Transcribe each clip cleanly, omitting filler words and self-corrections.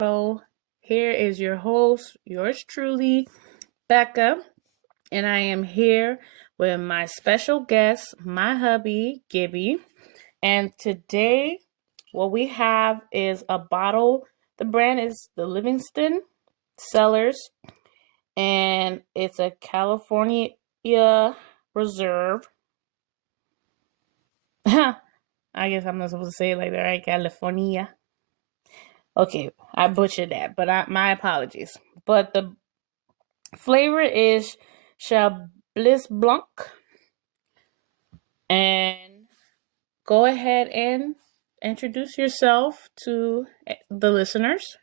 So here is your host, yours truly, Becca, and I am here with my special guest, my hubby, Gibby. And today, what we have is a bottle. The brand is the Livingston Cellars, and it's a California Reserve. I guess I'm not supposed to say it like that, right? California. Okay, I butchered that, but my apologies. But the flavor is Chablis Blanc. And go ahead and introduce yourself to the listeners.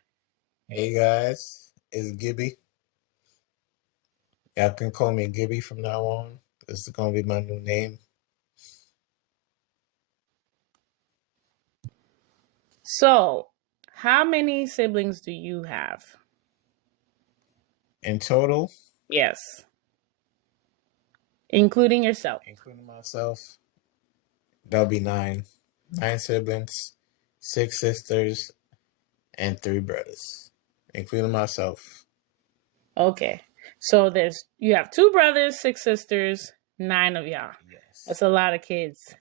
Hey guys, it's Gibby. Y'all can call me Gibby from now on. This is gonna be my new name. So, how many siblings do you have? In total, Yes. Including yourself. including myself, that'll be 9. 9 siblings, 6 sisters, and 3 brothers, including myself. Okay. So you have 2 brothers, 6 sisters, 9 of y'all. Yes, That's a lot of kids.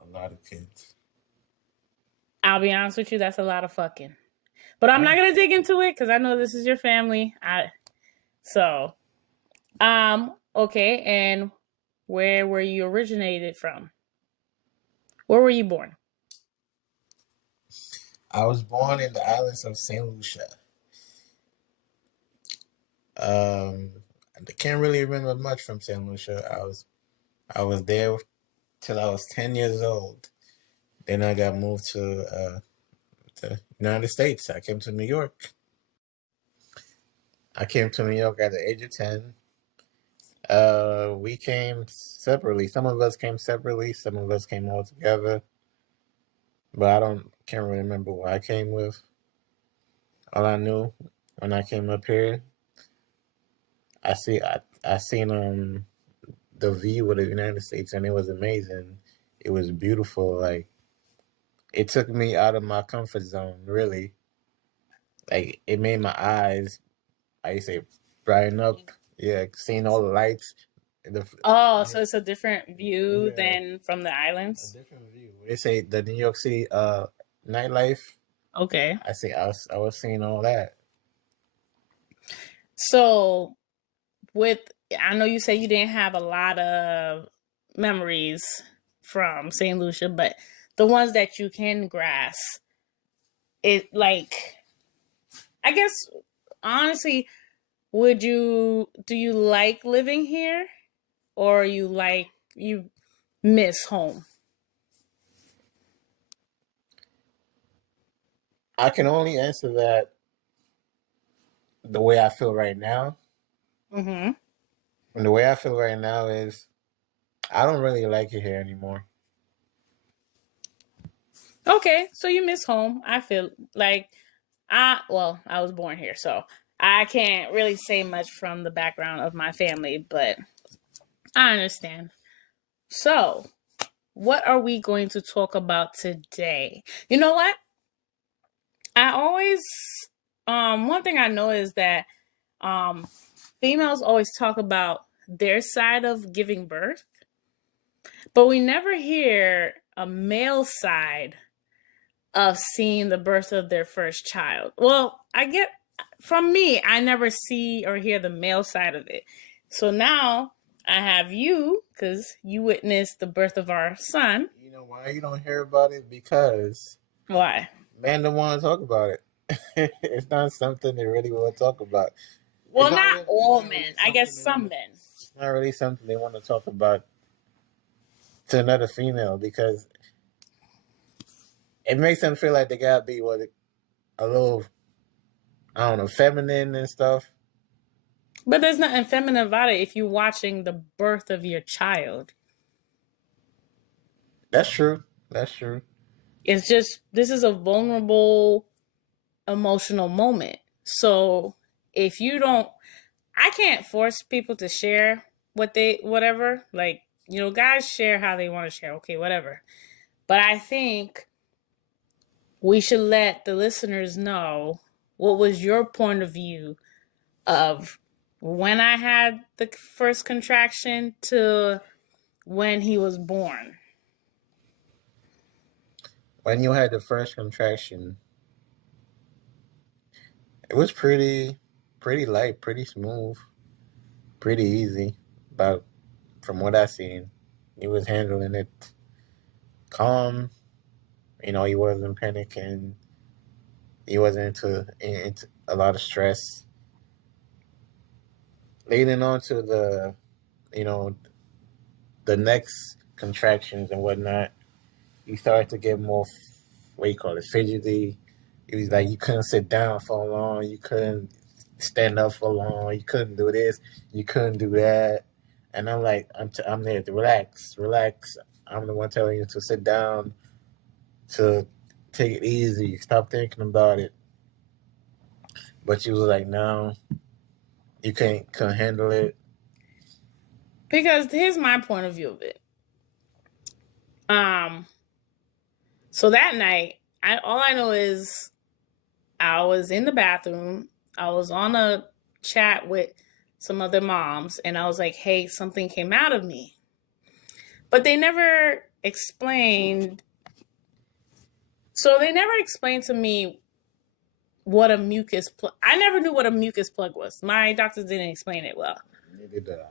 a lot of kids. I'll be honest with you, that's a lot of fucking. But I'm not gonna dig into it because I know this is your family. Okay, and where were you originated from? Where were you born? I was born in the islands of Saint Lucia. I can't really remember much from Saint Lucia. I was there till I was 10 years old. Then I got moved to the United States. I came to New York. I came to New York at the age of 10. We came separately. Some of us came separately. Some of us came all together. But can't really remember what I came with. All I knew when I came up here, I seen the view of the United States, and it was amazing. It was beautiful. Like, it took me out of my comfort zone, really. Like, it made my eyes, I say, brighten up. Yeah, seeing all the lights. So it's a different view than from the A islands. different view. They say the New York City nightlife. Okay. I was seeing all that. So I know you say you didn't have a lot of memories from St. Lucia, but the ones that you can grasp, I guess honestly, do you like living here, or you miss home? I can only answer that the way I feel right now. Mm-hmm. And the way I feel right now is I don't really like it here anymore. Okay, so you miss home. I feel like I was born here, so I can't really say much from the background of my family, but I understand. So, what are we going to talk about today? You know what? I always one thing I know is that um females always talk about their side of giving birth, but we never hear a male side of seeing the birth of their first child. Well, from me, I never see or hear the male side of it. So now I have you because you witnessed the birth of our son. You know why you don't hear about it? Because Why? men don't want to talk about it. It's not something they really want to talk about. Well, not all men. I guess some men. It's not really something they want to talk about to another female because it makes them feel like they gotta be a little, I don't know, feminine and stuff. But there's nothing feminine about it if you're watching the birth of your child. That's true. That's true. It's just, this is a vulnerable, emotional moment. So if you don't, I can't force people to share whatever. Like, guys share how they want to share. Okay, whatever. But I think we should let the listeners know what was your point of view of when I had the first contraction to when he was born? When you had the first contraction, it was pretty light, pretty smooth, pretty easy. But from what I seen, he was handling it calm. He wasn't panicking. He wasn't into a lot of stress. Leading on to you know, the next contractions and whatnot, you started to get more, what you call it, fidgety. It was like you couldn't sit down for long. You couldn't stand up for long. You couldn't do this. You couldn't do that. And I'm like, I'm there to relax, relax. I'm the one telling you to sit down, to take it easy, stop thinking about it. But you was like, no, you couldn't handle it. Because here's my point of view of it. So that night, all I know is I was in the bathroom. I was on a chat with some other moms, and I was like, hey, something came out of me. But they never explained. So they never explained to me what a mucus plug. I never knew what a mucus plug was. My doctors didn't explain it well. Neither did I.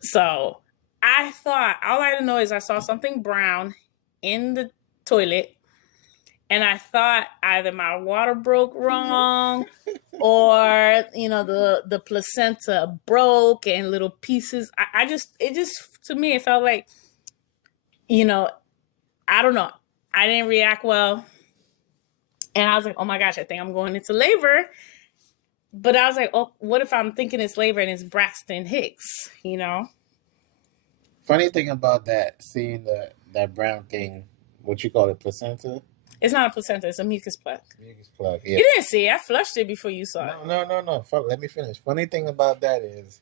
So I thought, all I know is I saw something brown in the toilet, and I thought either my water broke wrong or, the placenta broke and little pieces. It just, to me, it felt like, I don't know. I didn't react well. And I was like, oh my gosh, I think I'm going into labor. But I was like, oh, what if I'm thinking it's labor and it's Braxton Hicks, Funny thing about that, seeing that brown thing, what you call it, placenta? It's not a placenta, it's a mucus plug. Mucus plug, yeah. You didn't see it. I flushed it before you saw it. No. Let me finish. Funny thing about that is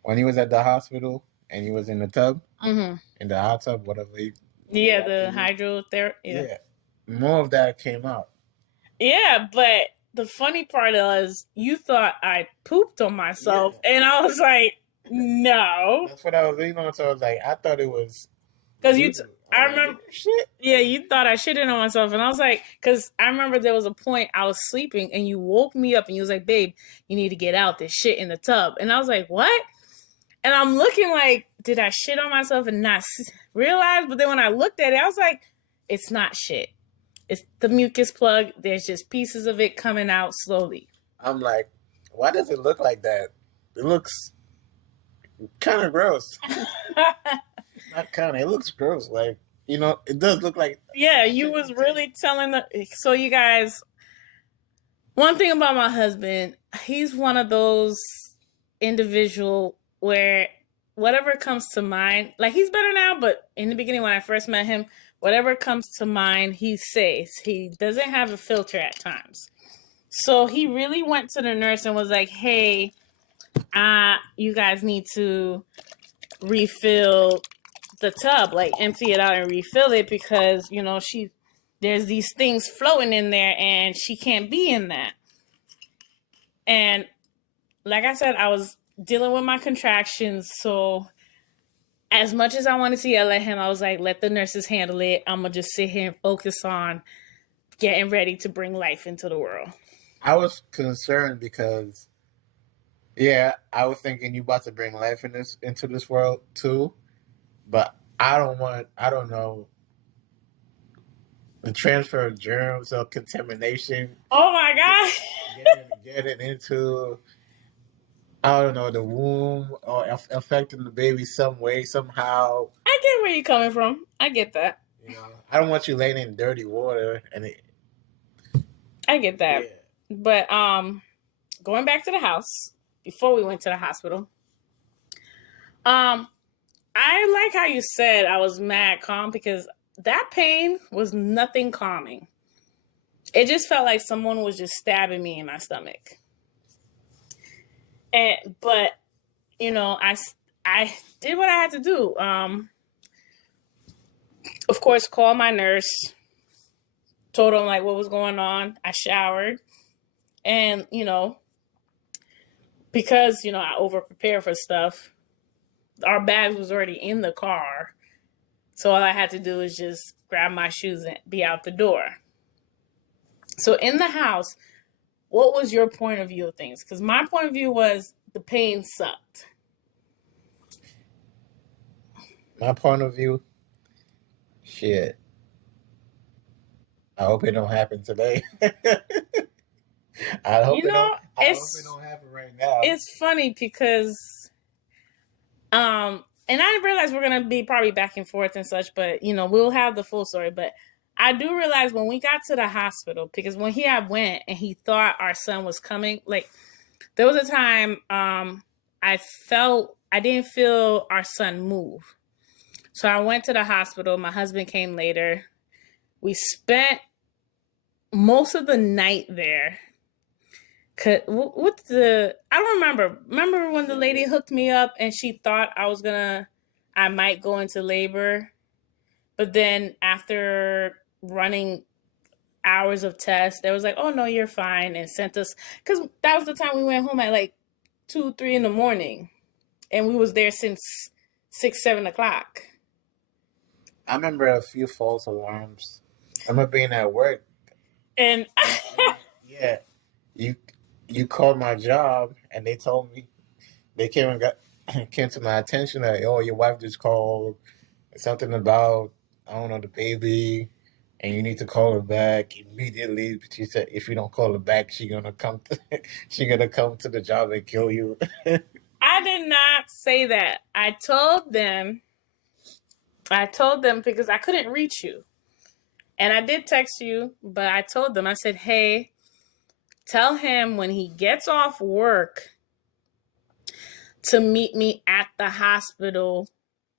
when he was at the hospital and he was in the tub, in the hot tub, whatever. The hydrotherapy. Yeah. More of that came out. Yeah, but the funny part is you thought I pooped on myself, and I was like, no. That's what I was so I was like, I thought it was. Because I remember, shit. Yeah, you thought I shitted on myself, and I was like, because I remember there was a point I was sleeping, and you woke me up, and you was like, babe, you need to get out this shit in the tub, and I was like, what? And I'm looking like, did I shit on myself and not realize? But then when I looked at it, I was like, it's not shit. It's the mucus plug. There's just pieces of it coming out slowly. I'm like, why does it look like that? It looks kind of gross. Not kind of. It looks gross. Like, it does look like. Yeah, you was really telling so you guys, one thing about my husband, he's one of those individual where whatever comes to mind, like he's better now, but in the beginning when I first met him, whatever comes to mind, he says. He doesn't have a filter at times. So he really went to the nurse and was like, hey, you guys need to refill the tub, like empty it out and refill it because, there's these things floating in there and she can't be in that. And like I said, I was dealing with my contractions. So as much as I wanted to yell at him, I was like, let the nurses handle it. I'm going to just sit here and focus on getting ready to bring life into the world. I was concerned because, I was thinking you about to bring life into this world too. But I don't know, the transfer of germs or contamination. Oh my God. Getting into, I don't know, the womb or affecting the baby some way, somehow. I get where you're coming from. I get that. I don't want you laying in dirty water. I get that. Yeah. But going back to the house, before we went to the hospital, I like how you said I was mad calm because that pain was nothing calming. It just felt like someone was just stabbing me in my stomach. But I did what I had to do. Of course, called my nurse, told him like what was going on. I showered, And, because, I over prepare for stuff, our bags was already in the car. So all I had to do was just grab my shoes and be out the door. So in the house, what was your point of view of things? Because my point of view was the pain sucked. My point of view, shit. I hope it don't happen today. I hope You it don't. know, I hope it don't happen right now. it's funny because, and I realize we're gonna be probably back and forth and such, but we'll have the full story. But I do realize when we got to the hospital, because when he had went and he thought our son was coming, like there was a time I didn't feel our son move. So I went to the hospital. My husband came later. We spent most of the night there. I don't remember. Remember when the lady hooked me up and she thought I might go into labor. But then after running hours of tests, they was like, oh no, you're fine. And sent us, because that was the time we went home at like 2, 3 in the morning. And we was there since 6, 7 o'clock. I remember a few false alarms. I remember being at work. And yeah, you called my job and they told me, they came to my attention that, oh, your wife just called, something about, I don't know, the baby, and you need to call her back immediately. She said if you don't call her back, she gonna come to the job and kill you. I did not say that. I told them because I couldn't reach you. And I did text you, but I told them, I said, hey, tell him when he gets off work to meet me at the hospital,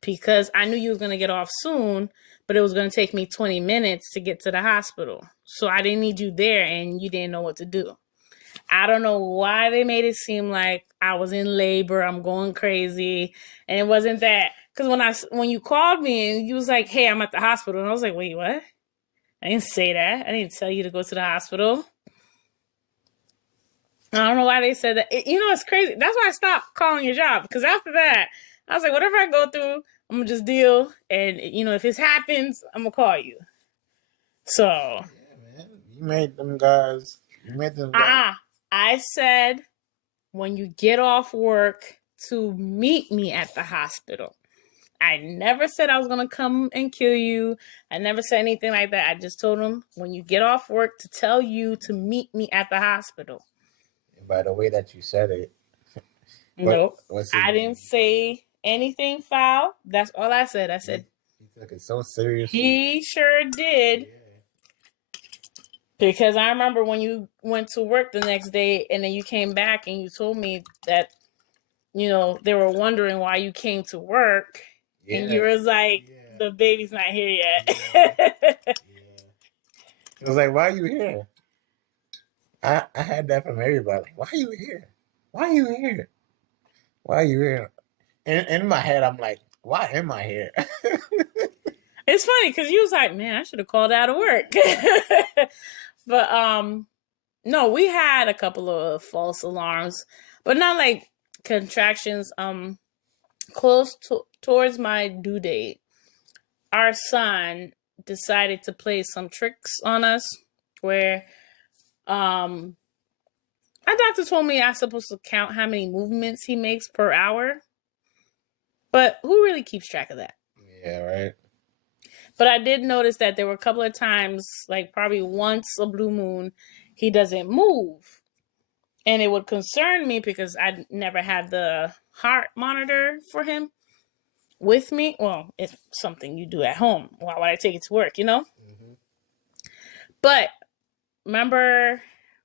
because I knew you was going to get off soon, but it was going to take me 20 minutes to get to the hospital. So I didn't need you there and you didn't know what to do. I don't know why they made it seem like I was in labor, I'm going crazy, and it wasn't that. Because when you called me and you was like, hey, I'm at the hospital, and I was like, wait, what? I didn't say that. I didn't tell you to go to the hospital. I don't know why they said that. It's crazy. That's why I stopped calling your job. Because after that, I was like, whatever I go through, I'm going to just deal. And, if this happens, I'm going to call you. So. Yeah, man. You made them guys. I said, when you get off work, to meet me at the hospital. I never said I was going to come and kill you. I never said anything like that. I just told him, when you get off work, to tell you to meet me at the hospital. And by the way that you said it. Nope. I didn't say anything foul. That's all I said. I said, he took it so seriously. He sure did. Yeah. Because I remember when you went to work the next day and then you came back and you told me that, they were wondering why you came to work. Yeah. And you were like, the baby's not here yet. Yeah. It was like, why are you here? I had that from everybody. Why are you here? Why are you here? Why are you here? In my head, I'm like, why am I here? It's funny because you was like, man, I should have called out of work. But no, we had a couple of false alarms, but not like contractions. Close towards my due date, our son decided to play some tricks on us where our doctor told me I'm supposed to count how many movements he makes per hour. But who really keeps track of that? Yeah, right. But I did notice that there were a couple of times, like probably once a blue moon, he doesn't move. And it would concern me because I never had the heart monitor for him with me. Well, it's something you do at home. Why would I take it to work, Mm-hmm. But remember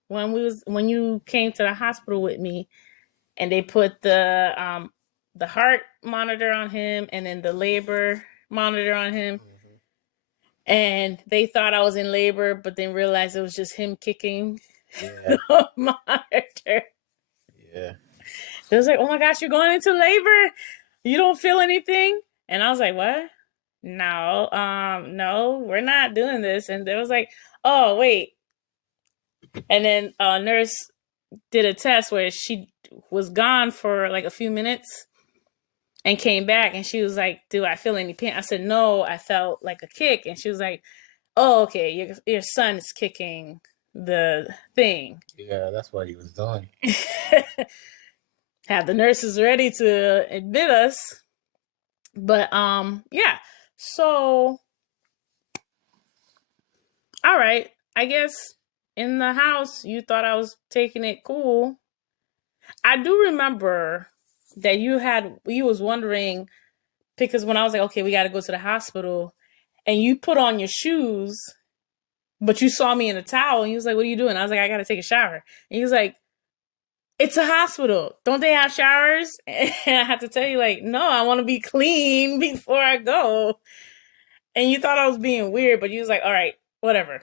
when you came to the hospital with me and they put the heart monitor on him and then the labor monitor on him. Mm-hmm. And they thought I was in labor, but then realized it was just him kicking the monitor. Yeah. It was like, oh my gosh, you're going into labor? You don't feel anything? And I was like, what? No, we're not doing this. And they was like, oh, wait. And then a nurse did a test where she was gone for like a few minutes and came back, and she was like, "Do I feel any pain?" I said, "No, I felt like a kick." And she was like, "Oh, okay, your son is kicking the thing." Yeah, that's what he was doing. Had the nurses ready to admit us, but yeah. So, all right, I guess in the house you thought I was taking it cool. I do remember that you was wondering, because when I was like, okay, we got to go to the hospital, and you put on your shoes, but you saw me in a towel, and you was like, "What are you doing?" I was like, "I got to take a shower." And he was like, "It's a hospital. Don't they have showers?" And I had to tell you, like, "No, I want to be clean before I go." And you thought I was being weird, but you was like, "All right, whatever."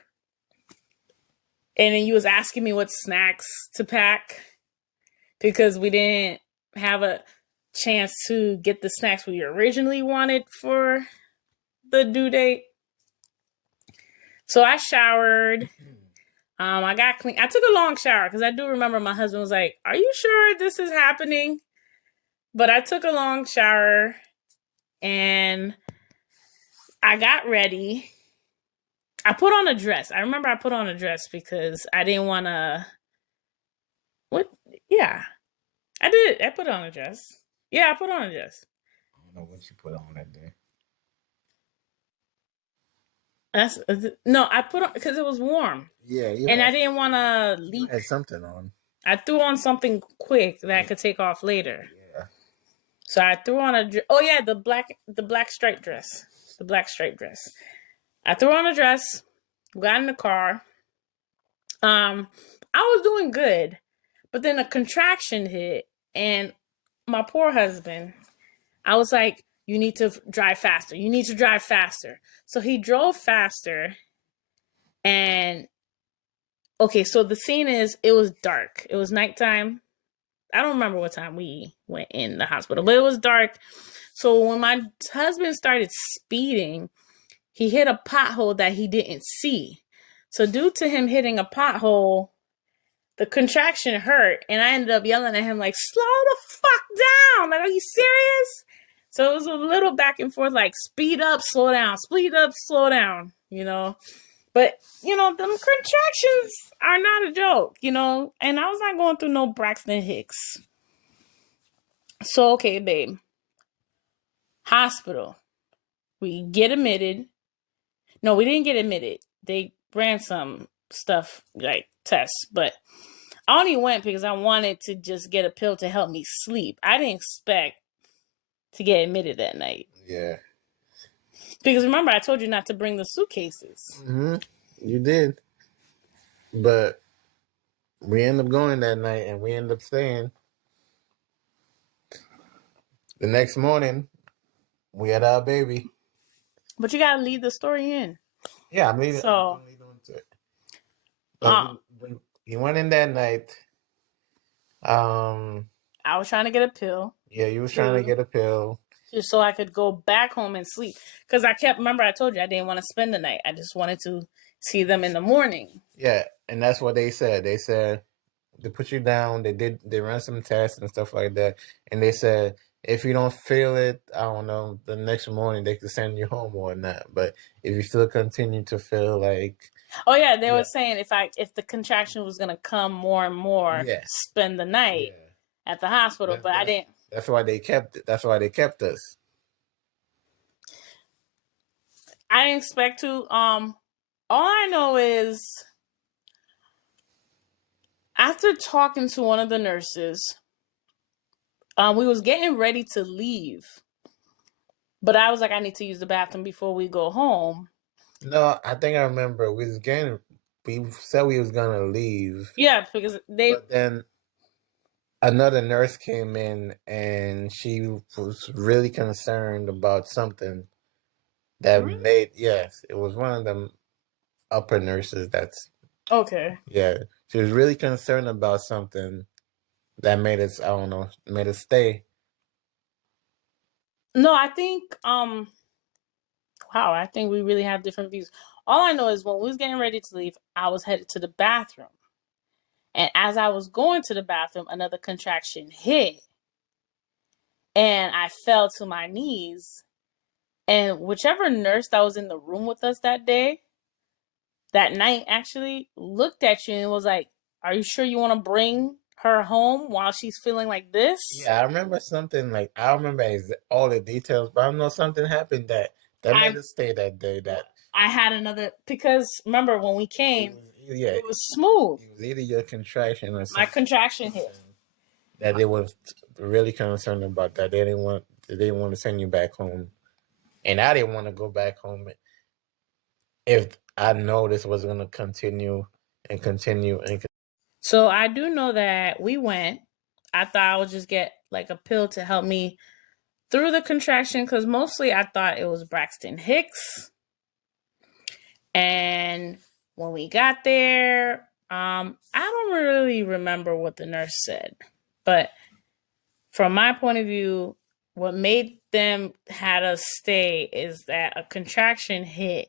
And then you was asking me what snacks to pack because we didn't have a chance to get the snacks we originally wanted for the due date. So I showered. I got clean. I took a long shower because I do remember my husband was like, "Are you sure this is happening?" But I took a long shower and I got ready. I put on a dress. I remember I put on a dress because I didn't want to. What? Yeah, I did. I put on a dress. Yeah, I put on a dress. I don't know what you put on that day. That's no. I put on because it was warm. Yeah, and I didn't want to you leak. had something on. I threw on something quick that I could take off later. Yeah. So I threw on a. Oh yeah, the black striped dress. The black striped dress. I threw on a dress. Got in the car. I was doing good, but then a contraction hit, and my poor husband. I was like, "You need to drive faster. You need to drive faster." So he drove faster, and okay. So the scene is, it was dark. It was nighttime. I don't remember what time we went in the hospital, but it was dark. So when my husband started speeding, he hit a pothole that he didn't see. So due to him hitting a pothole, the contraction hurt, and I ended up yelling at him like, "Slow the fuck down! Like, are you serious?" So it was a little back and forth, like, speed up, slow down, speed up, slow down, you know. But, you know, them contractions are not a joke, you know. And I was not going through no Braxton Hicks. So, okay, babe. Hospital. We get admitted. No, we didn't get admitted. They ran some stuff, like tests, but I only went because I wanted to just get a pill to help me sleep. I didn't expect to get admitted that night. Yeah. Because remember, I told you not to bring the suitcases. Mm-hmm. You did. But we ended up going that night, and we ended up staying. The next morning, we had our baby. But you gotta leave the story in. Yeah, I'm leaving. So, I'm leaving to it. So he went in that night. I was trying to get a pill. Yeah, you was trying to get a pill. Just so I could go back home and sleep. Because remember I told you I didn't want to spend the night. I just wanted to see them in the morning. Yeah, and that's what they said. They said they put you down. They ran some tests and stuff like that. And they said if you don't feel it, I don't know, the next morning they could send you home or not. But if you still continue to feel like, oh yeah, they were saying if the contraction was gonna come more and more, spend the night at the hospital. But I didn't. That's why they kept it. That's why they kept us. I didn't expect to. All I know is after talking to one of the nurses, we was getting ready to leave, but I was like, I need to use the bathroom before we go home. No, I think I remember we said we was gonna leave. Yeah, because But then another nurse came in and she was really concerned about something that yes, it was one of them upper nurses that's okay. Yeah, she was really concerned about something that made us, I don't know, made us stay. No, I think wow, I think we really have different views. All I know is when we was getting ready to leave, I was headed to the bathroom. And as I was going to the bathroom, another contraction hit. And I fell to my knees. And whichever nurse that was in the room with us that night actually, looked at you and was like, "Are you sure you want to bring her home while she's feeling like this?" Yeah, I remember something like I remember all the details, but I know something happened that made us stay that day. That I had another, because remember when we came, yeah, it was smooth. it was either your contraction or My something contraction hit. that they were really concerned about. That they didn't want to send you back home, and I didn't want to go back home if I know this was going to continue and continue and. So I do know that we went. I thought I would just get like a pill to help me through the contraction, because mostly I thought it was Braxton Hicks. And when we got there, I don't really remember what the nurse said, but from my point of view, what made them had us stay is that a contraction hit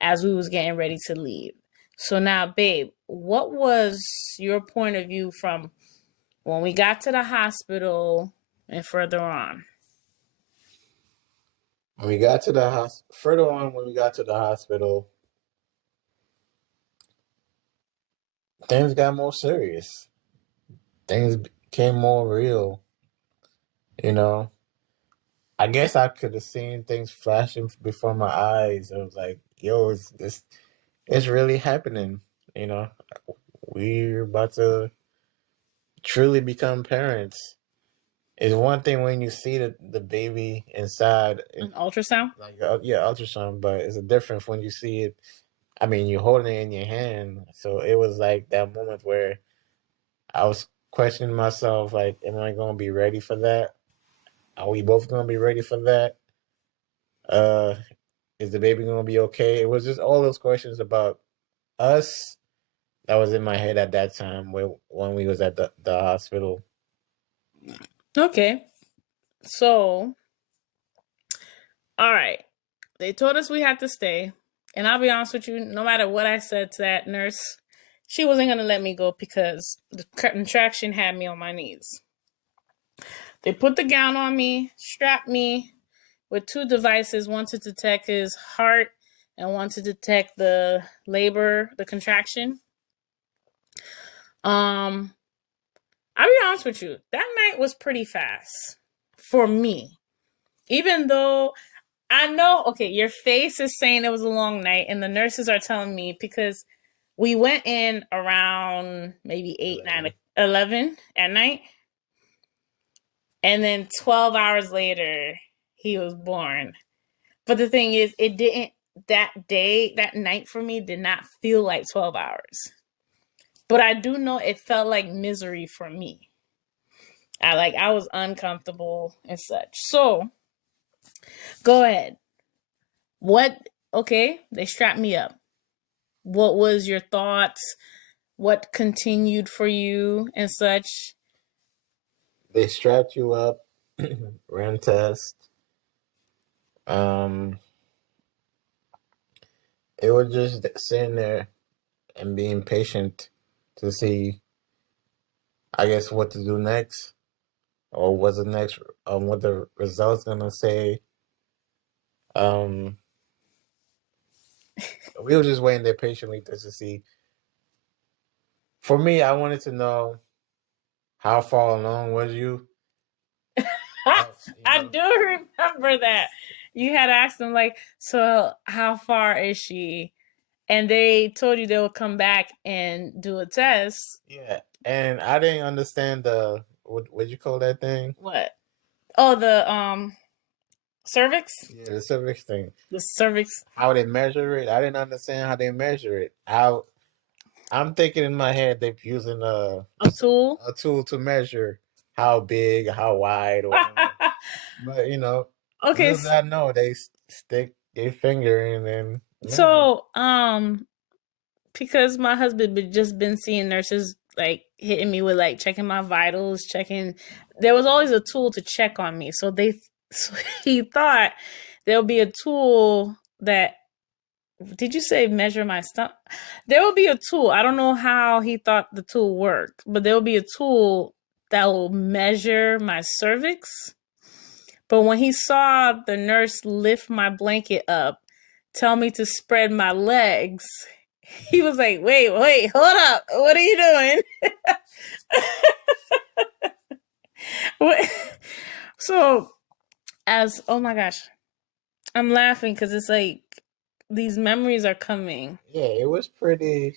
as we was getting ready to leave. So now, babe, what was your point of view from when we got to the hospital and further on? When we got to the hospital, further on, when we got to the hospital, things got more serious. Things became more real. You know, I guess I could have seen things flashing before my eyes. It was like, yo, it's really happening. You know, we're about to truly become parents. It's one thing when you see the baby inside, An ultrasound? like yeah, ultrasound, but it's a difference when you see it. I mean, you're holding it in your hand, so it was like that moment where I was questioning myself, like, am I gonna be ready for that? Are we both gonna be ready for that? Uh, is the baby gonna be okay? It was just all those questions about us that was in my head at that time when we was at the hospital. Okay. So, all right. They told us we had to stay. And I'll be honest with you, no matter what I said to that nurse, she wasn't going to let me go because the contraction had me on my knees. They put the gown on me, strapped me with two devices, one to detect his heart and one to detect the labor, the contraction. I'll be honest with you, that night was pretty fast for me. Even though I know, okay, your face is saying it was a long night, and the nurses are telling me because we went in around maybe 8, 9, 11 at night. And then 12 hours later, he was born. But the thing is, it didn't, that night for me did not feel like 12 hours. But I do know it felt like misery for me. I was uncomfortable and such. So, go ahead. Okay, they strapped me up. What was your thoughts? What continued for you and such? They strapped you up, ran tests. It was just sitting there and being patient to see, I guess, what to do next, or what's the next, what the results gonna say. Um, we were just waiting there patiently just to see. For me, I wanted to know how far along was you. I do remember that. You had asked them, like, so how far is she? And they told you they would come back and do a test. Yeah, and I didn't understand what you call that thing? What? Oh, the cervix? Yeah, the cervix thing. The cervix. How they measure it? I didn't understand how they measure it. I'm thinking in my head they're using a tool to measure how big, how wide, or but okay. Little did I know they stick their finger in and so because my husband had just been seeing nurses like hitting me with like checking my vitals, checking. There was always a tool to check on me, so he thought there'll be a tool that did you say measure my stomach? There will be a tool. I don't know how he thought the tool worked, but there will be a tool that will measure my cervix. But when he saw the nurse lift my blanket up, tell me to spread my legs, he was like, wait, hold up. What are you doing? So, oh my gosh, I'm laughing because it's like these memories are coming. Yeah, it was pretty.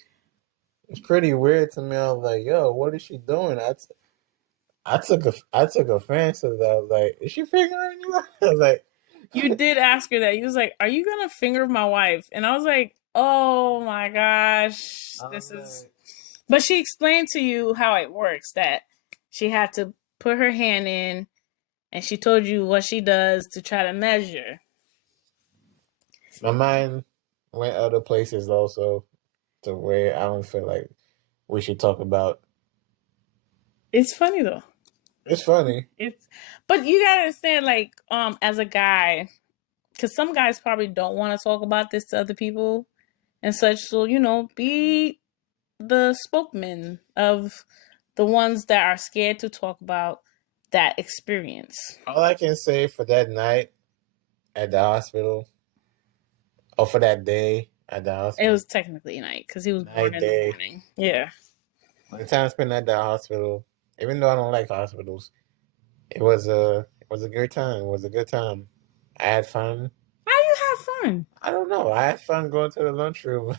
It's pretty weird to me. I was like, "Yo, what is she doing?" I took offense to that. I was like, "Is she fingering you?" I was like, You did ask her that. He was like, "Are you gonna finger my wife?" And I was like, "Oh my gosh, this is." like, But she explained to you how it works. That she had to put her hand in, and she told you what she does to try to measure. my mind went other places also to where I don't feel like we should talk about. It's funny though. It's funny. But you gotta understand, like, as a guy, because some guys probably don't want to talk about this to other people and such. So, be the spokesman of the ones that are scared to talk about that experience. All I can say for that night at the hospital, or for that day at the hospital, It was technically night because he was born in the morning. Yeah. By the time I spent at the hospital, even though I don't like hospitals, it was a good time. It was a good time. I had fun. How do you have fun? I don't know. I had fun going to the lunchroom,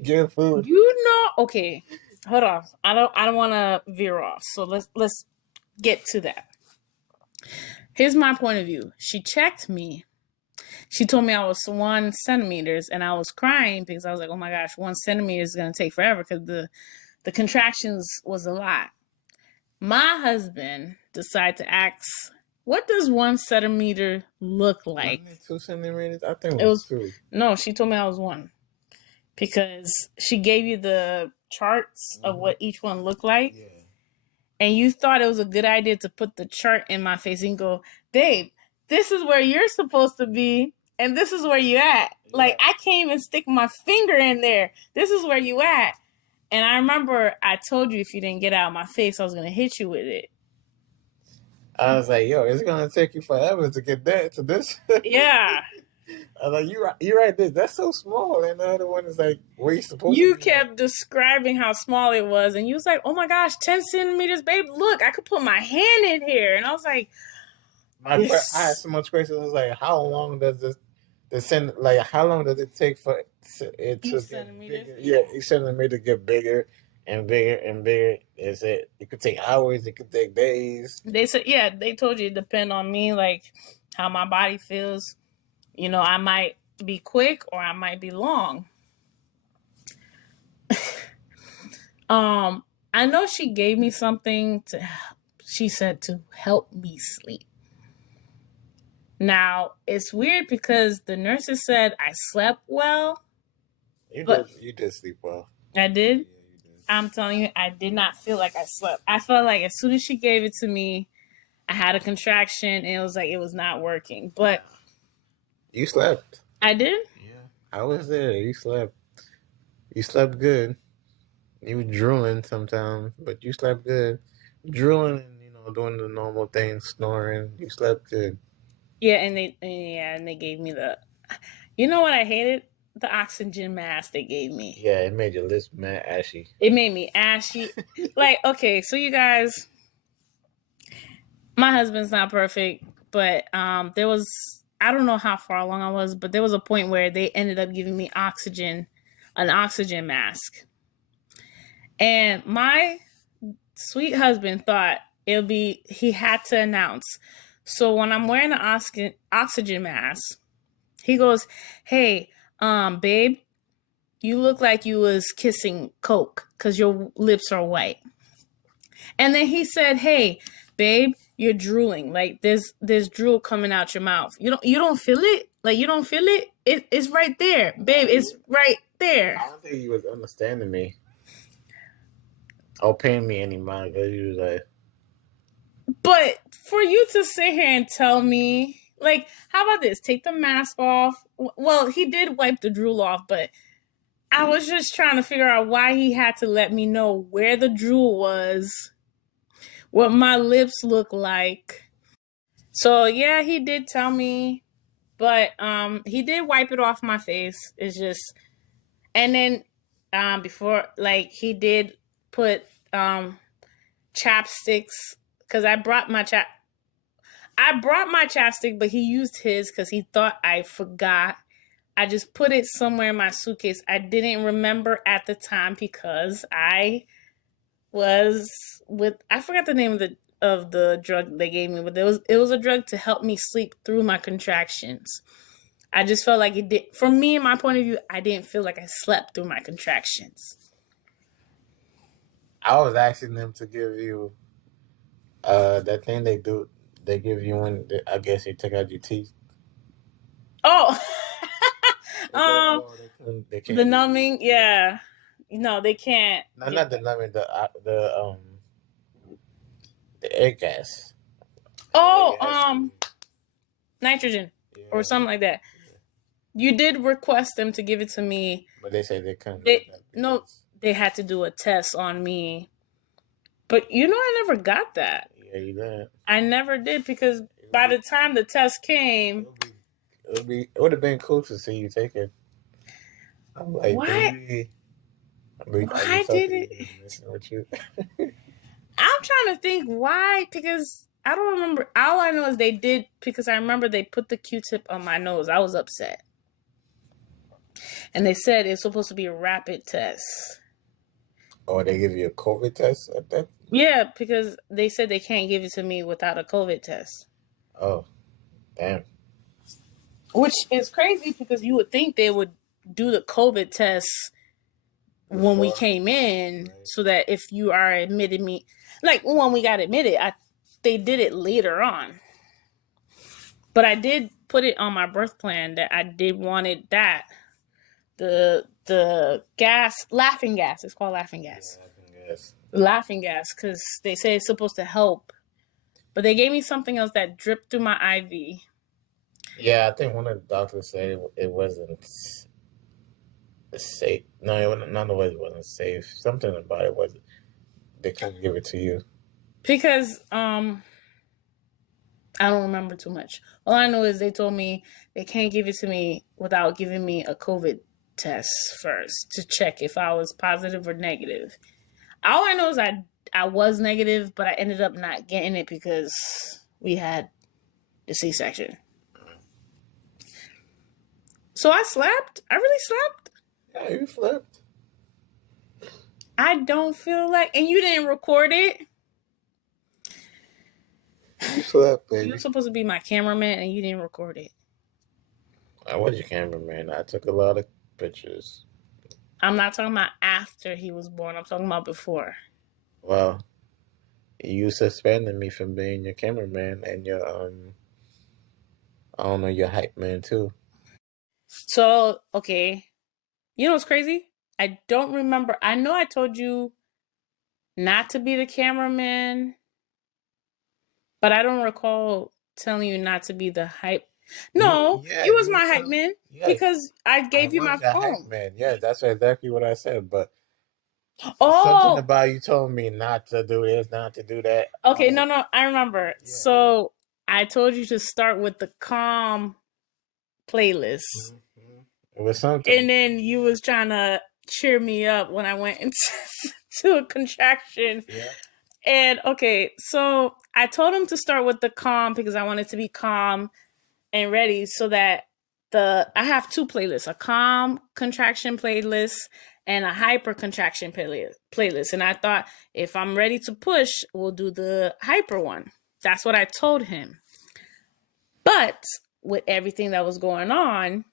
getting food. Okay, hold on. I don't want to veer off. So let's get to that. Here's my point of view. She checked me. She told me I was 1 centimeters, and I was crying because I was like, "Oh my gosh, 1 centimeter is gonna take forever," because the contractions was a lot. My husband decided to ask, "What does 1 centimeter look like?" 2 centimeters? I think it was 2. No, she told me I was 1 because she gave you the charts of what each one looked like. Yeah. And you thought it was a good idea to put the chart in my face and go, "Babe, this is where you're supposed to be, and this is where you at." Yeah. Like, I can't even stick my finger in there. This is where you at. And I remember I told you if you didn't get out of my face, I was going to hit you with it. I was like, "Yo, it's going to take you forever to get that to this." Yeah. I was like, "You're right. That's so small." And the other one is like, "Where you supposed to be?" You kept describing how small it was, and you was like, "Oh my gosh, 10 centimeters, babe. Look, I could put my hand in here." And I was like, I had so much questions. I was like, "How long does how long does it take for it to get bigger?" Yeah, each centimeter to get bigger and bigger and bigger. It could take hours, it could take days. They said, yeah, they told you it depend on me, like how my body feels. I might be quick or I might be long. I know she gave me something she said to help me sleep. Now, it's weird because the nurses said I slept well. You did sleep well. I did? Yeah, you did. I'm telling you, I did not feel like I slept. I felt like as soon as she gave it to me, I had a contraction and it was like it was not working. But you slept. I did? Yeah. I was there. You slept. You slept good. You were drooling sometimes, but you slept good. Drooling and doing the normal things, snoring. You slept good. Yeah, and they gave me the. You know what I hated? The oxygen mask they gave me. Yeah, it made your lips mad ashy. It made me ashy. Like, okay, so you guys, my husband's not perfect, but there was, I don't know how far along I was, but there was a point where they ended up giving me an oxygen mask. And my sweet husband thought he had to announce. So when I'm wearing the oxygen mask, he goes, "Hey, babe, you look like you was kissing Coke because your lips are white." And then he said, "Hey, babe, you're drooling. Like there's drool coming out your mouth. You don't feel it? Like you don't feel it? It's right there, babe. It's right there." I don't think he was understanding me or paying me any mind because he was like. But for you to sit here and tell me, Like, how about this? Take the mask off. Well, he did wipe the drool off, but I was just trying to figure out why he had to let me know where the drool was, what my lips look like. So yeah, he did tell me, but he did wipe it off my face. It's just, and then before, like, he did put chapsticks, because I brought my chapstick, but he used his because he thought I forgot. I just put it somewhere in my suitcase. I didn't remember at the time because I was with, I forgot the name of the drug they gave me, but it was a drug to help me sleep through my contractions. I just felt like it did, from me, in my point of view, I didn't feel like I slept through my contractions. I was asking them to give you that thing they give you when I guess you take out your teeth. Oh, They can't the do numbing, it. yeah. No, they can't. No, not the numbing, the air gas. Oh, Air gas. nitrogen or Yeah. something like that. You did request them to give it to me. But they said they couldn't do They that no, because they had to do a test on me. But you know, I never got that. yeah, you did. I never did because by the time the test came, it would have been cool to see you take it. I'm like, why? baby, I Why just thought did they it? was messing with you. I'm trying to think why, because I don't remember. All I know is they did, because I remember they put the Q-tip on my nose. I was upset. And they said it's supposed to be a rapid test. Or they give you a COVID test at that? Yeah, because they said they can't give it to me without a COVID test. Oh, damn. Which is crazy because you would think they would do the COVID test when we came in, right? So that if you are admitted me, like when we got admitted, they did it later on. But I did put it on my birth plan that I did wanted that. The gas, laughing gas. It's called laughing gas. Yeah, laughing gas. Laughing gas, because they say it's supposed to help. But they gave me something else that dripped through my IV. Yeah, I think one of the doctors said it wasn't safe. No, none of it wasn't safe. Something about it wasn't. They couldn't give it to you because I don't remember too much. All I know is they told me they can't give it to me without giving me a COVID test first to check if I was positive or negative. All I know is I was negative, but I ended up not getting it because we had the C-section. So I slept. I really slept. Yeah, you slept. I don't feel like, and you didn't record it. You slept, baby. You were supposed to be my cameraman, and you didn't record it. I was your cameraman. I took a lot of pictures. I'm not talking about after he was born. I'm talking about before. Well, you suspended me from being your cameraman and your I don't know, your hype man too. So, okay. You know what's crazy? I don't remember. I know I told you not to be the cameraman, but I don't recall telling you not to be the hype. No, you was my hype man because I gave you my phone. Hype man. Yeah, that's exactly what I said. But something about you told me not to do this, not to do that. Okay, no, I remember. Yeah. So I told you to start with the calm playlist. Mm-hmm. It was something. And then you was trying to cheer me up when I went into a contraction. Yeah. And okay, so I told him to start with the calm because I wanted to be calm and ready so that I have two playlists, a calm contraction playlist and a hyper contraction playlist. And I thought if I'm ready to push, we'll do the hyper one. That's what I told him. But with everything that was going on,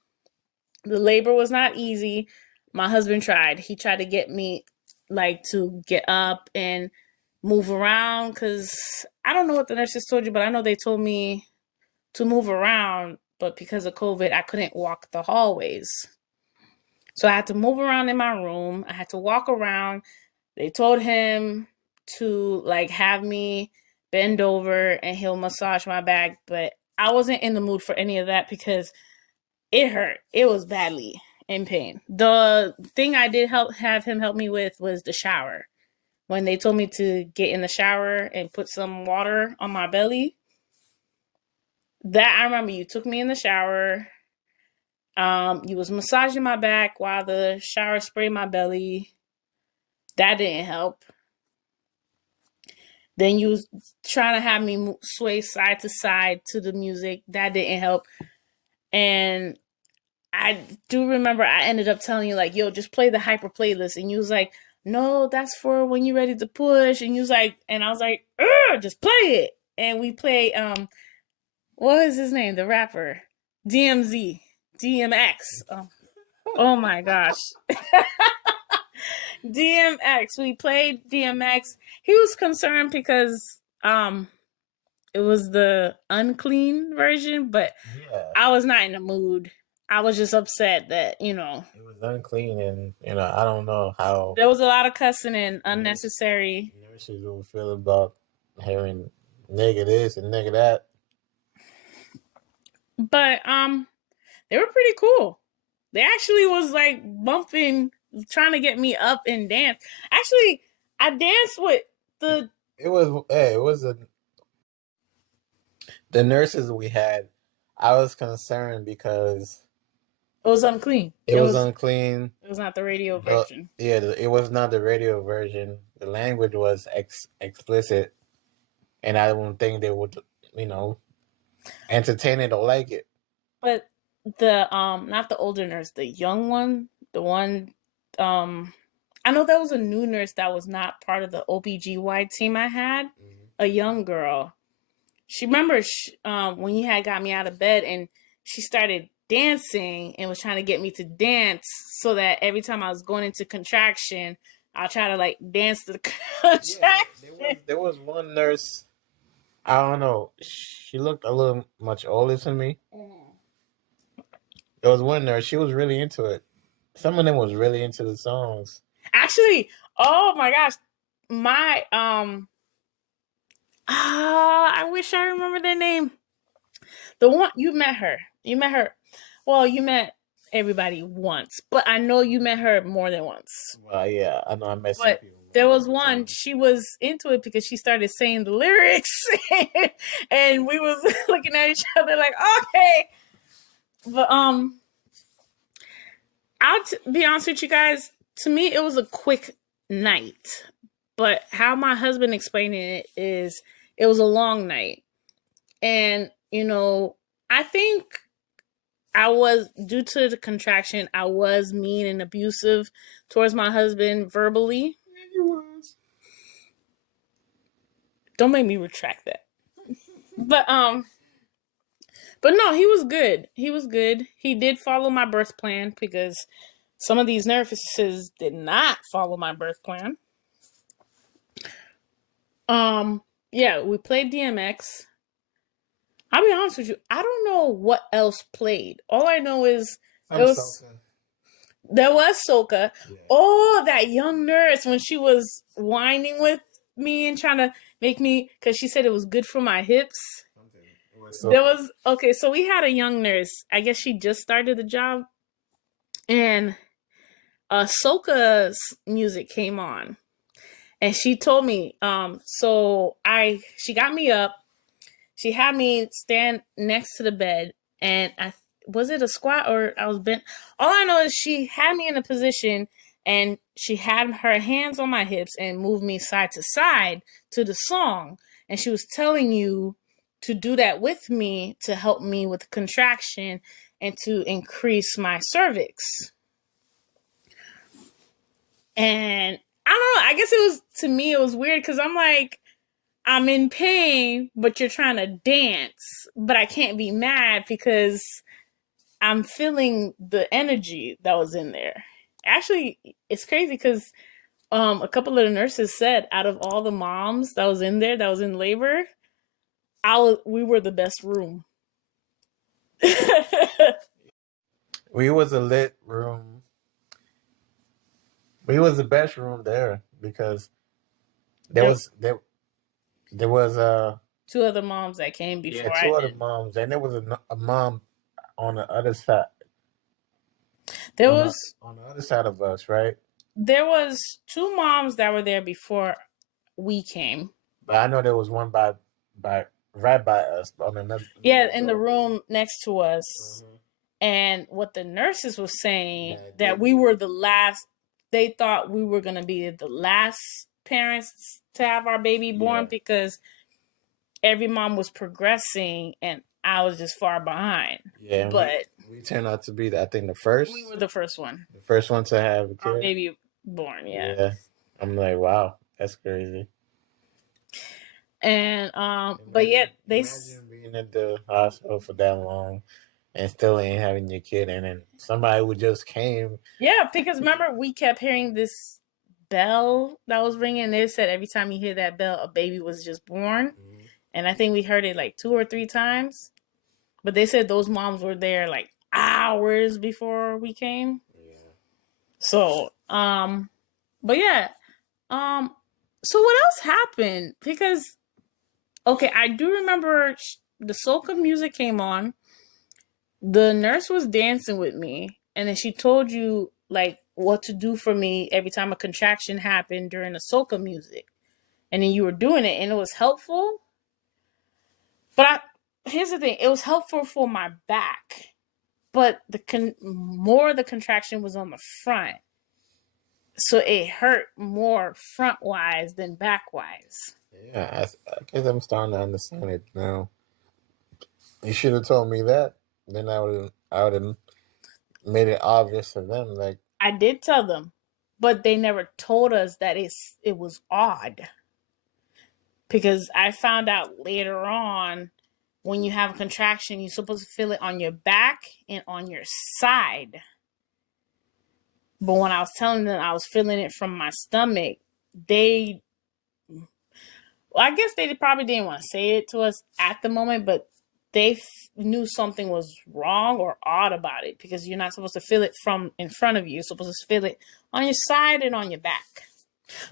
the labor was not easy. My husband tried. He tried to get me like to get up and move around because I don't know what the nurses told you, but I know they told me to move around, but because of COVID, I couldn't walk the hallways. So I had to move around in my room. I had to walk around. They told him to like have me bend over and he'll massage my back, but I wasn't in the mood for any of that because it hurt. It was badly in pain. The thing I did have him help me with was the shower. When they told me to get in the shower and put some water on my belly, that I remember you took me in the shower. You was massaging my back while the shower sprayed my belly. That didn't help. Then you was trying to have me sway side to side to the music. That didn't help. And I do remember I ended up telling you, like, yo, just play the hyper playlist. And you was like, no, that's for when you're ready to push. And you was like, and I was like, just play it. And we played, what is his name? The rapper. DMX. Oh my gosh. DMX. We played DMX. He was concerned because it was the unclean version, but Yeah. I was not in the mood. I was just upset that, It was unclean, and I don't know how there was a lot of cussing and unnecessary. nurses will feel about hearing nigga this and nigga that. But they were pretty cool. They actually was like bumping, trying to get me up and dance. Actually, I danced with the. It was the nurses we had. I was concerned because it was unclean. It was unclean. It was not the radio version. It was not the radio version. The language was explicit, and I don't think they would, entertain it or like it. But the not the older nurse, the young one, the one, I know there was a new nurse that was not part of the OBGY team I had, a young girl. She remembers when you had got me out of bed and she started dancing and was trying to get me to dance so that every time I was going into contraction, I'll try to like dance to the contraction. Yeah, there was one nurse, I don't know, she looked a little much older than me. There was one nurse, she was really into it. Some of them was really into the songs. Actually, oh my gosh, my I wish I remember their name. The one you met her. Well, you met everybody once, but I know you met her more than once. Well, yeah, I know I met some people. There was one, she was into it because she started saying the lyrics and we was looking at each other like, okay. But I'll be honest with you guys, to me it was a quick night. But how my husband explained it is it was a long night. And, I think I was, due to the contraction, I was mean and abusive towards my husband verbally. You was. Don't make me retract that. But no, he was good. He was good. He did follow my birth plan because some of these nurses did not follow my birth plan. Yeah, we played DMX. I'll be honest with you, I don't know what else played. All I know is there was soca. Yeah. Oh, that young nurse when she was whining with me and trying to make me, because she said it was good for my hips. Okay, so we had a young nurse. I guess she just started the job, and soca's music came on. And she told me, she got me up. She had me stand next to the bed, and was it a squat or I was bent? All I know is she had me in a position, and she had her hands on my hips and moved me side to side to the song. And she was telling you to do that with me to help me with contraction and to increase my cervix. And I don't know. I guess to me, it was weird because I'm like, I'm in pain, but you're trying to dance, but I can't be mad because I'm feeling the energy that was in there. Actually, it's crazy because a couple of the nurses said out of all the moms that was in there, that was in labor, we were the best room. We was a lit room. We was the best room there because there was two other moms that came Yeah, before two I other did. moms, and there was a mom on the other side, There was on the other side of us, right? there was two moms that were there before we came. But I know there was one by right by us on Yeah, another in the door. room next to us. Mhm. And what the nurses were saying That that we were the last. They thought we were gonna be the last parents to have our baby born Yeah, because every mom was progressing and I was just far behind. yeah, and But we turned out to be I think we were the first one, the first one to have a our kid. baby born. Yeah. Yeah, I'm like, wow, that's crazy. And but yet Imagine being at the hospital for that long and still ain't having your kid, and then somebody who just came. yeah, because remember we kept hearing this bell that was ringing. They said every time you hear that bell, a baby was just born. Mhm. And I think we heard it like 2 or 3 times. But they said those moms were there like hours before we came. Yeah. So, but yeah, so what else happened? Because okay, I do remember the soca music came on. The nurse was dancing with me, and then she told you like what to do for me every time a contraction happened during the soca music, and then you were doing it, and it was helpful. But here's the thing: it was helpful for my back, but more the contraction was on the front, so it hurt more front wise than back wise. Yeah, I guess I'm starting to understand it now. You should have told me that. Then I would have made it obvious to them. Like, I did tell them, but they never told us that it was odd because I found out later on when you have a contraction, you're supposed to feel it on your back and on your side. But when I was telling them I was feeling it from my stomach, they, well, I guess they probably didn't want to say it to us at the moment, but they knew something was wrong or odd about it because you're not supposed to feel it from in front of you. You're supposed to feel it on your side and on your back.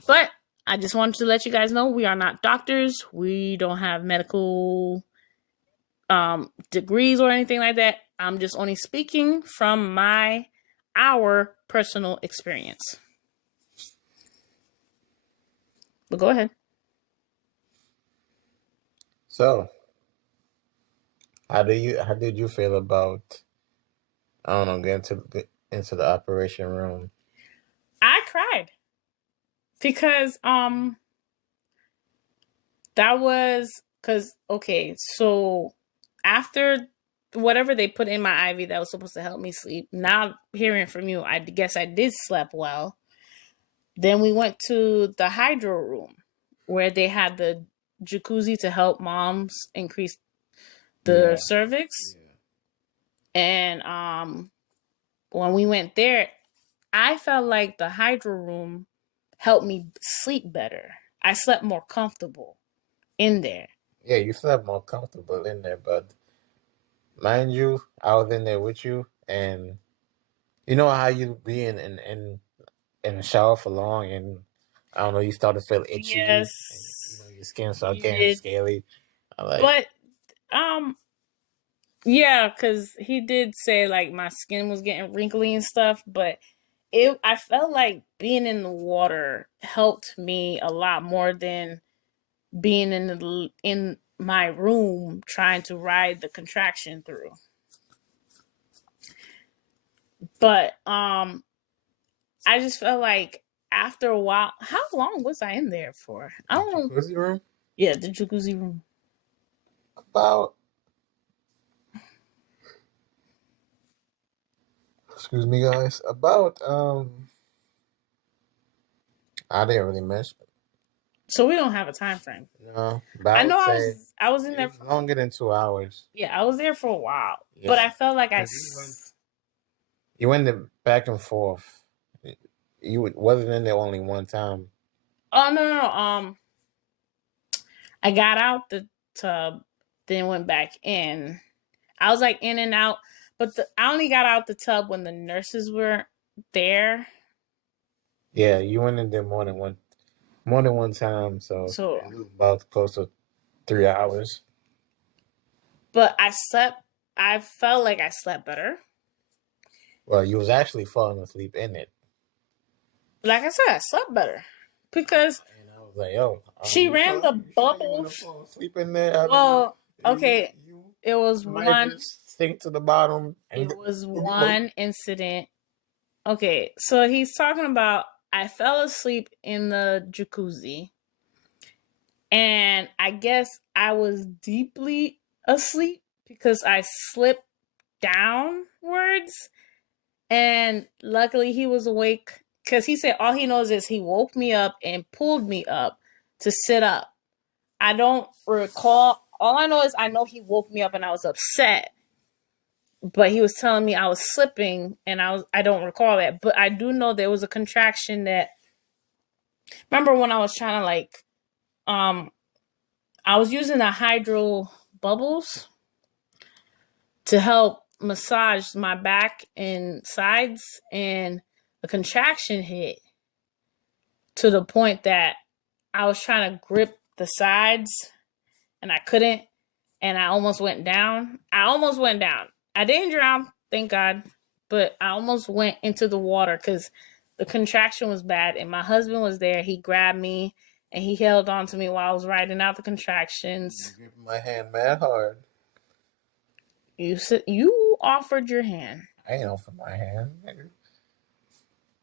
But I just wanted to let you guys know we are not doctors. We don't have medical degrees or anything like that. I'm just only speaking from our personal experience. But go ahead. so how did you feel about, I don't know, getting into the operation room? I cried because that was because okay, so after whatever they put in my IV that was supposed to help me sleep, now hearing from you, I guess I did sleep well. Then we went to the hydro room where they had the jacuzzi to help moms increase the cervix. And when we went there, I felt like the hydro room helped me sleep better. I slept more comfortable in there. Yeah, you slept more comfortable in there, but mind you, I was in there with you, and you know how you be in the shower for long, and I don't know, you start to feel itchy, Yes, and your skin start you getting did. scaly. I like, But yeah, because he did say like my skin was getting wrinkly and stuff, but I felt like being in the water helped me a lot more than being in my room trying to ride the contraction through. But I just felt like after a while, how long was I in there for? I don't know. jacuzzi room? Yeah, the jacuzzi room. About, excuse me, guys. About I didn't really mention. So we don't have a time frame. No, but I I know would say I was in it there was longer than 2 hours. yeah, I was there for a while. Yeah, But I felt like because you went there back and forth. You wasn't in there only one time. oh no. I got out the tub, then went back in. I was like in and out, but I only got out the tub when the nurses were there. Yeah, you went in there more than one time. So So it was about close to 3 hours. But I felt like I slept better. Well, you was actually falling asleep in it. Like I said, I slept better because And I was like, yo, she you ran sure? the You sure you want to bubbles. fall asleep in there? I don't know. Well, okay, You it was might one. just sink to the bottom and It was go. one incident. Okay, so he's talking about I fell asleep in the jacuzzi, and I guess I was deeply asleep because I slipped downwards, and luckily he was awake because he said all he knows is he woke me up and pulled me up to sit up. I don't recall. All I know is I know he woke me up and I was upset, but he was telling me I was slipping, and I don't recall that, but I do know there was a contraction that. Remember when I was trying to um I was using the hydro bubbles to help massage my back and sides, and a contraction hit to the point that I was trying to grip the sides and I couldn't, and I almost went down. I didn't drown, thank God, but I almost went into the water because the contraction was bad, and my husband was there. He grabbed me and he held on to me while I was riding out the contractions. You gripping my hand mad hard. You offered your hand. I ain't off my hand.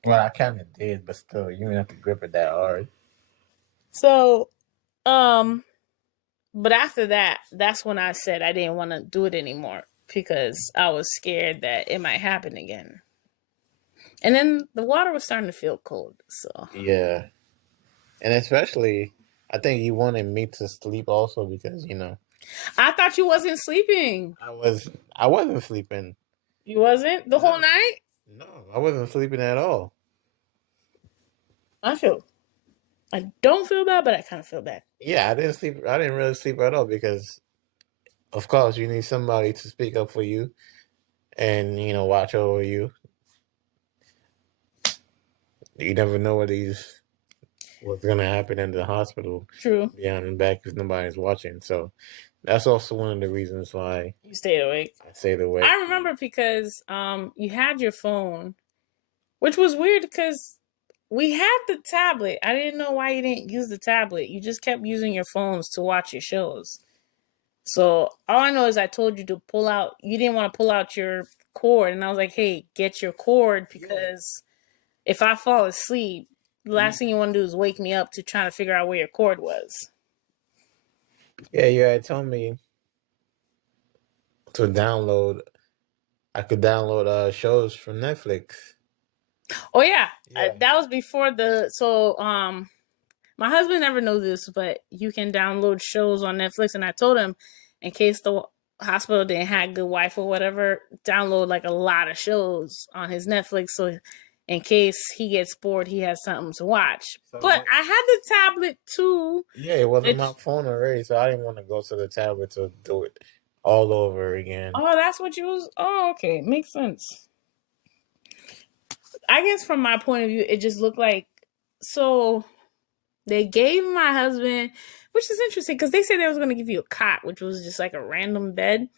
Well, I kind of did, but still, you didn't have to grip it that hard. So, but after that, that's when I said I didn't want to do it anymore because I was scared that it might happen again. And then the water was starting to feel cold, so. Yeah. And especially, I think you wanted me to sleep also because, I thought you wasn't sleeping. I wasn't sleeping. You wasn't the whole night? No, I wasn't sleeping at all. I don't feel bad, but I kind of feel bad. Yeah, I didn't sleep. I didn't really sleep at all because, of course, you need somebody to speak up for you and, watch over you. You never know what's going to happen in the hospital. True. Behind the back if nobody's watching. So that's also one of the reasons why you stayed awake. I stayed awake. I remember because you had your phone, which was weird because we had the tablet. I didn't know why you didn't use the tablet. You just kept using your phones to watch your shows. So all I know is I told you to pull out. You didn't want to pull out your cord, and I was like, "Hey, get your cord because if I fall asleep, the last thing you want to do is wake me up to try to figure out where your cord was." Yeah, you had told me to download. I could download shows from Netflix. Oh yeah. That was before my husband never knows this, but you can download shows on Netflix, and I told him in case the hospital didn't have good Wi-Fi or whatever, download like a lot of shows on his Netflix so in case he gets bored, he has something to watch. But I had the tablet too. Yeah, it wasn't my phone already, so I didn't want to go to the tablet to do it all over again. Oh, that's what you was. Oh, okay, makes sense. I guess from my point of view, it just looked like so. They gave my husband, which is interesting because they said they was going to give you a cot, which was just like a random bed,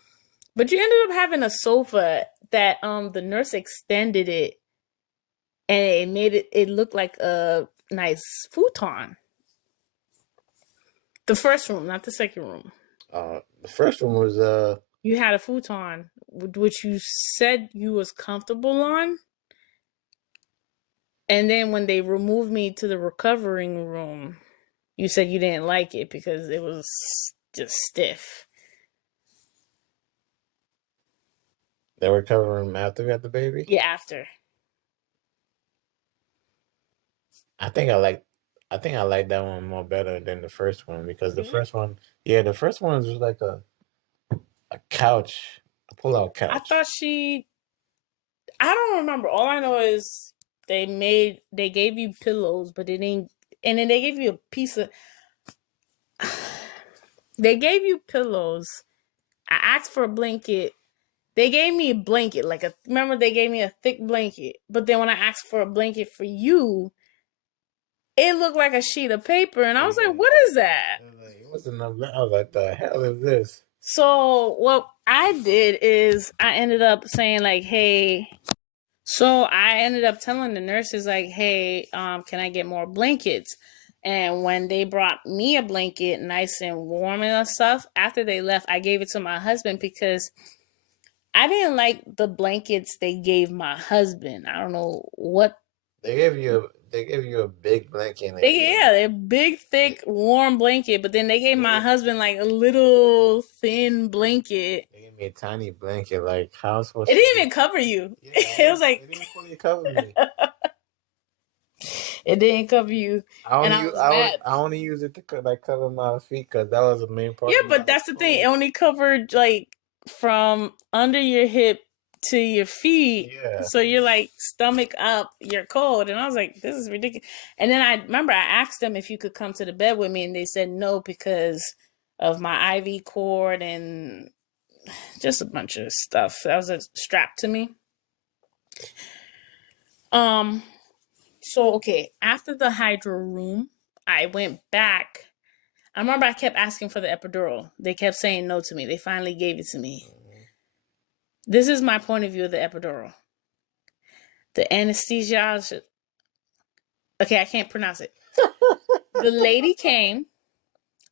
but you ended up having a sofa that the nurse extended it, and it made it look like a nice futon. The first room, not the second room. The first one was you had a futon, which you said you was comfortable on. And then when they removed me to the recovering room, you said you didn't like it because it was just stiff. The recovering room after we had the baby? Yeah, after. I think I like that one more better than the first one because the first one was like a couch, a pull-out couch. I thought I don't remember. All I know is they gave you pillows, but they didn't, and then they gave you a piece of. They gave you pillows. I asked for a blanket. They gave me a blanket, remember they gave me a thick blanket, but then when I asked for a blanket for you, it looked like a sheet of paper, and I was like, "What is that?" wasn't enough. I was like, the hell is this? So what I did is I ended up saying like, hey. So I ended up telling the nurses like, hey, can I get more blankets? And when they brought me a blanket, nice and warm and stuff, after they left, I gave it to my husband because I didn't like the blankets they gave my husband. I don't know what They gave you a big blanket. they're big, thick, warm blanket, but then they gave my husband like a little thin blanket. They gave me a tiny blanket. Like, how was supposed It to didn't even cover you. Yeah, It was like it didn't fully cover me. it didn't cover you, and I was mad. I only use it to like cover my feet because that was the main part. Yeah, but that's the thing. It only covered like from under your hip to your feet. Yeah. So you're like stomach up, you're cold. And I was like, this is ridiculous. And then I remember I asked them if you could come to the bed with me, and they said no because of my IV cord and just a bunch of stuff that was strapped to me. So okay, after the hydro room, I went back. I remember I kept asking for the epidural. They kept saying no to me. They finally gave it to me. This is my point of view of the epidural. The anesthesiologist. Okay, I can't pronounce it. The lady came.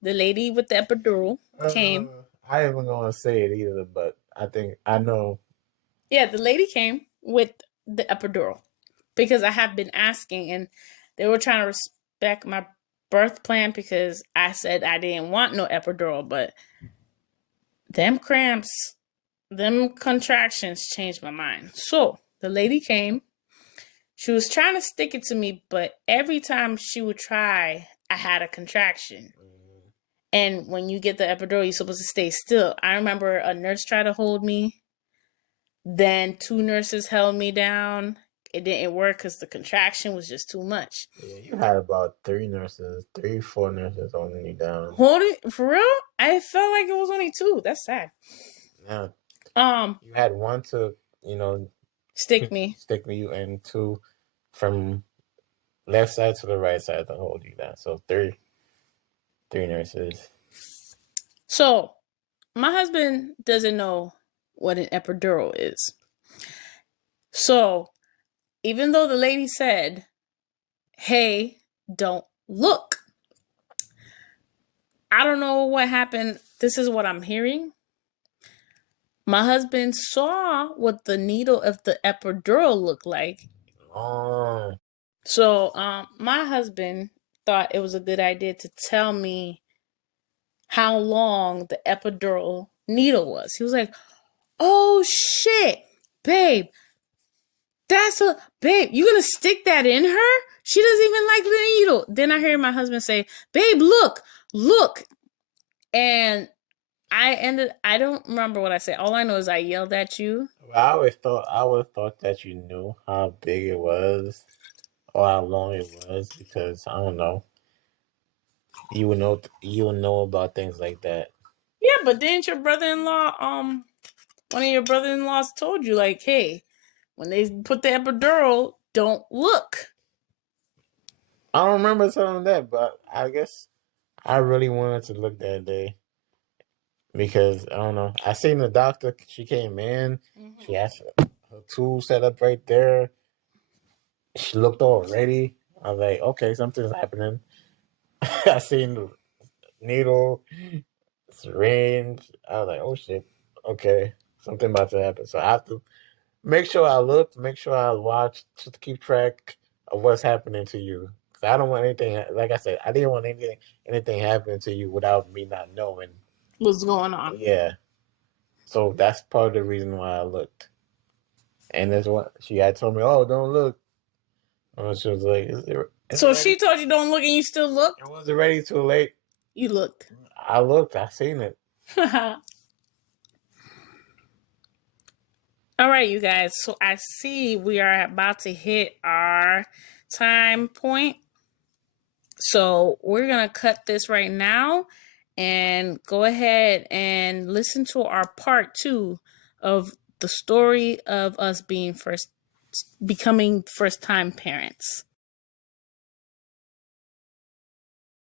The lady with the epidural came. I ain't going to say it either, but I think I know. Yeah, the lady came with the epidural because I have been asking, and they were trying to respect my birth plan because I said I didn't want no epidural, but them cramps, them contractions changed my mind. So the lady came. She was trying to stick it to me, but every time she would try, I had a contraction. And when you get the epidural, you're supposed to stay still. I remember a nurse tried to hold me. Then 2 nurses held me down. It didn't work because the contraction was just too much. Yeah, you had about 3 nurses, 3, 4 nurses holding you down. Holding for real? I felt like it was only 2. That's sad. Yeah. You had 1 to, stick me, and 2 from left side to the right side to hold you down. So 3 nurses. So my husband doesn't know what an epidural is. So even though the lady said, hey, don't look, I don't know what happened. This is what I'm hearing. My husband saw what the needle of the epidural looked like. Oh. So my husband thought it was a good idea to tell me how long the epidural needle was. He was like, oh shit, babe, babe, you gonna stick that in her? She doesn't even like the needle. Then I heard my husband say, babe, look. And I don't remember what I said. All I know is I yelled at you. I always thought that you knew how big it was or how long it was because I don't know. You would know about things like that. Yeah, but didn't your brother-in-law, one of your brother-in-laws told you like, hey, when they put the epidural, don't look. I don't remember telling that, but I guess I really wanted to look that day. Because, I don't know, I seen the doctor, she came in, she had her tool set up right there. She looked all ready. I was like, okay, something's happening. I seen the needle, syringe. I was like, oh shit, okay, something about to happen. So I have to make sure I looked, make sure I watched, just to keep track of what's happening to you. I don't want anything, like I said, I didn't want anything happening to you without me not knowing what's going on. Yeah. So that's part of the reason why I looked. And that's what she had told me, oh, don't look. And she was like, so she told you don't look and you still looked? It wasn't ready too late. You looked. I looked. I seen it. All right, you guys. So I see we are about to hit our time point. So we're going to cut this right now and go ahead and listen to our part 2 of the story of us becoming first-time parents.